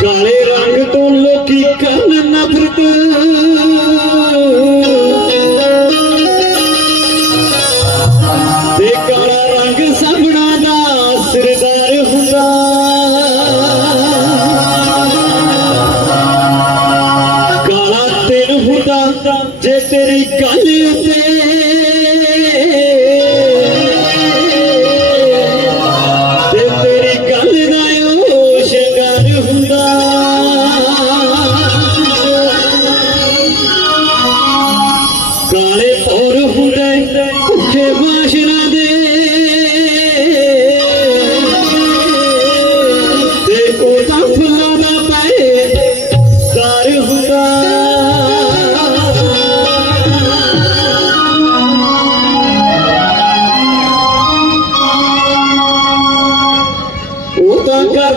ਕਾਲੇ ਰੰਗ ਤੋਂ ਲੋਕੀ ਕਰਨ ਨਫ਼ਰਤ ਤੇ ਕਾਲਾ ਰੰਗ ਸਭਨਾ ਦਾ ਸਿਰਦਾਰ ਹੁੰਦਾ। ਕਾਲਾ ਤਿਲ ਹੁੰਦਾ ਜੇ ਤੇਰੀ ਗੱਲ ਉੱਤੇ। ਤੇ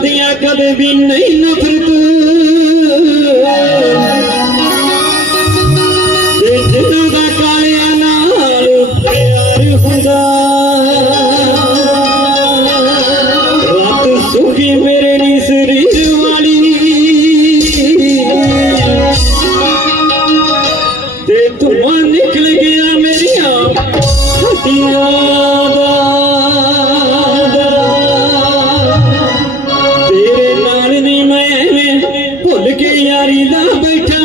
ਦੀਆਂ ਕਦੇ ਵੀ ਨਹੀਂ ਨਫ਼ਰਤ। ਤੇ ਜਿਨ੍ਹਾਂ ਦਾ ਕਾਲਿਆਂ ਨਾਲ ਪਿਆਰ ਹੁੰਦਾ, ਰਾਤ ਸੁਖੀ ਮੇਰੇ ਨੀ ਸਰੀਰ ਵਾਲੀ। ਤੇ ਧੂਆਂ ਨਿਕਲ ਗਿਆ ਮੇਰੀਆਂ ਹੱਡੀਆਂ ਕੇ ਯਾਰੀ ਦਾ ਬੈਠਾ।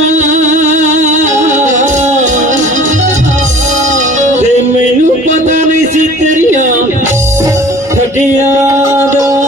ਤੇ ਮੈਨੂੰ ਪਤਾ ਨਹੀਂ ਸੀ ਤੇਰੀਆਂ ਠੱਗੀਆਂ ਦਾ।